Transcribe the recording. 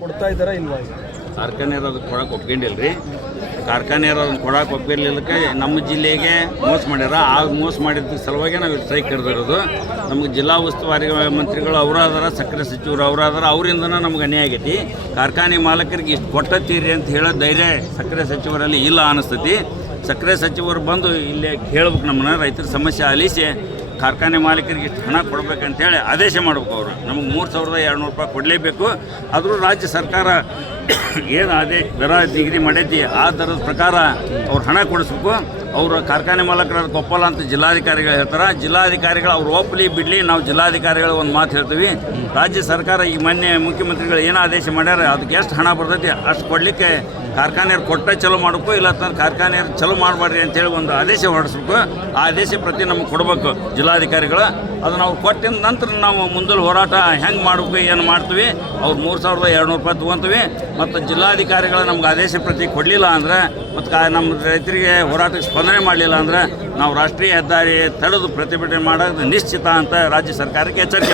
ಕೊಡ್ತಾ ಇದ್ದಾರಾ ಇಲ್ವಾ? ಕಾರ್ಖಾನೆಯವರು ಅದಕ್ಕೆ ಕೊಡಕ್ಕೆ ಒಪ್ಕೊಂಡಿಲ್ಲ ರೀ. ಕಾರ್ಖಾನೆಯವರು ಅದನ್ನು ಕೊಡಕ್ಕೆ ಒಪ್ಕೊಂಡಿಲ್ಲಕ್ಕೆ ನಮ್ಮ ಜಿಲ್ಲೆಗೆ ಮೋಸ ಮಾಡ್ಯಾರ. ಆ ಮೋಸ ಮಾಡಿದ ಸಲುವಾಗಿ ನಾವು ಸ್ಟ್ರೈಕ್ ಕರೆದಿರೋದು. ನಮಗೆ ಜಿಲ್ಲಾ ಉಸ್ತುವಾರಿ ಮಂತ್ರಿಗಳು ಅವರಾದಾರ, ಸಕ್ಕರೆ ಸಚಿವರು ಅವರಾದಾರ, ಅವರಿಂದನೇ ನಮ್ಗೆ ಅನ್ಯಾಯ ಆಗೈತಿ. ಕಾರ್ಖಾನೆ ಮಾಲಕರಿಗೆ ಇಷ್ಟು ಕೊಟ್ಟತ್ತೀರಿ ಅಂತ ಹೇಳೋ ಧೈರ್ಯ ಸಕ್ಕರೆ ಸಚಿವರಲ್ಲಿ ಇಲ್ಲ ಅನ್ನಿಸ್ತೈತಿ. ಸಕ್ಕರೆ ಸಚಿವರು ಬಂದು ಇಲ್ಲೇ ಕೇಳ್ಬೇಕು, ನಮ್ಮನ್ನ ರೈತರ ಸಮಸ್ಯೆ ಆಲಿಸಿ ಕಾರ್ಖಾನೆ ಮಾಲೀಕರಿಗೆ ಇಷ್ಟು ಹಣ ಕೊಡಬೇಕಂತೇಳಿ ಆದೇಶ ಮಾಡ್ಬೇಕು. ಅವರು ನಮಗೆ 3200 ರೂಪಾಯಿ ಕೊಡಲೇಬೇಕು. ಆದರೂ ರಾಜ್ಯ ಸರ್ಕಾರ ಏನು ಅದೇ ದರ ನಿಗದಿ ಮಾಡೈತಿ ಆ ದರದ ಪ್ರಕಾರ ಅವ್ರು ಹಣ ಕೊಡಿಸ್ಬೇಕು. ಅವರು ಕಾರ್ಖಾನೆ ಮಾಲಕರ ಒಪ್ಪಲ್ಲ ಅಂತ ಜಿಲ್ಲಾಧಿಕಾರಿಗಳು ಹೇಳ್ತಾರೆ. ಜಿಲ್ಲಾಧಿಕಾರಿಗಳು ಅವ್ರು ಒಪ್ಪಲಿ ಬಿಡಲಿ, ನಾವು ಜಿಲ್ಲಾಧಿಕಾರಿಗಳು ಒಂದು ಮಾತು ಹೇಳ್ತೀವಿ. ರಾಜ್ಯ ಸರ್ಕಾರ ಈ ಮೊನ್ನೆ ಮುಖ್ಯಮಂತ್ರಿಗಳು ಏನು ಆದೇಶ ಮಾಡ್ಯಾರ ಅದಕ್ಕೆ ಎಷ್ಟು ಹಣ ಬರ್ತೈತಿ ಅಷ್ಟು ಕೊಡಲಿಕ್ಕೆ ಕಾರ್ಖಾನೆಯವ್ರು ಕೊಟ್ಟರೆ ಚಲೋ ಮಾಡಬೇಕು, ಇಲ್ಲ ಕಾರ್ಖಾನೆಯವ್ರು ಚಲೋ ಮಾಡಬೇಡ್ರಿ ಅಂತೇಳಿ ಒಂದು ಆದೇಶ ಹೊರಡಿಸ್ಬೇಕು. ಆ ಆದೇಶ ಪ್ರತಿ ನಮಗೆ ಕೊಡಬೇಕು ಜಿಲ್ಲಾಧಿಕಾರಿಗಳು. ಅದನ್ನು ಅವ್ರು ಕೊಟ್ಟಿದ ನಂತರ ನಾವು ಮುಂದೆ ಹೋರಾಟ ಹೆಂಗೆ ಮಾಡಬೇಕು, ಏನು ಮಾಡ್ತೀವಿ. ಅವ್ರು 3200 ರೂಪಾಯಿ ತೊಗೊತೀವಿ. ಮತ್ತು ಜಿಲ್ಲಾಧಿಕಾರಿಗಳು ನಮ್ಗೆ ಆದೇಶ ಪ್ರತಿ ಕೊಡಲಿಲ್ಲ ಅಂದರೆ, ಮತ್ತು ನಮ್ಮ ರೈತರಿಗೆ ಹೋರಾಟಕ್ಕೆ ಸ್ಪಂದನೆ ಮಾಡಲಿಲ್ಲ ಅಂದರೆ ನಾವು ರಾಷ್ಟ್ರೀಯ ಹೆದ್ದಾರಿ ತಡೆದು ಪ್ರತಿಭಟನೆ ಮಾಡೋದು ನಿಶ್ಚಿತ ಅಂತ ರಾಜ್ಯ ಸರ್ಕಾರಕ್ಕೆ ಎಚ್ಚರಿಕೆ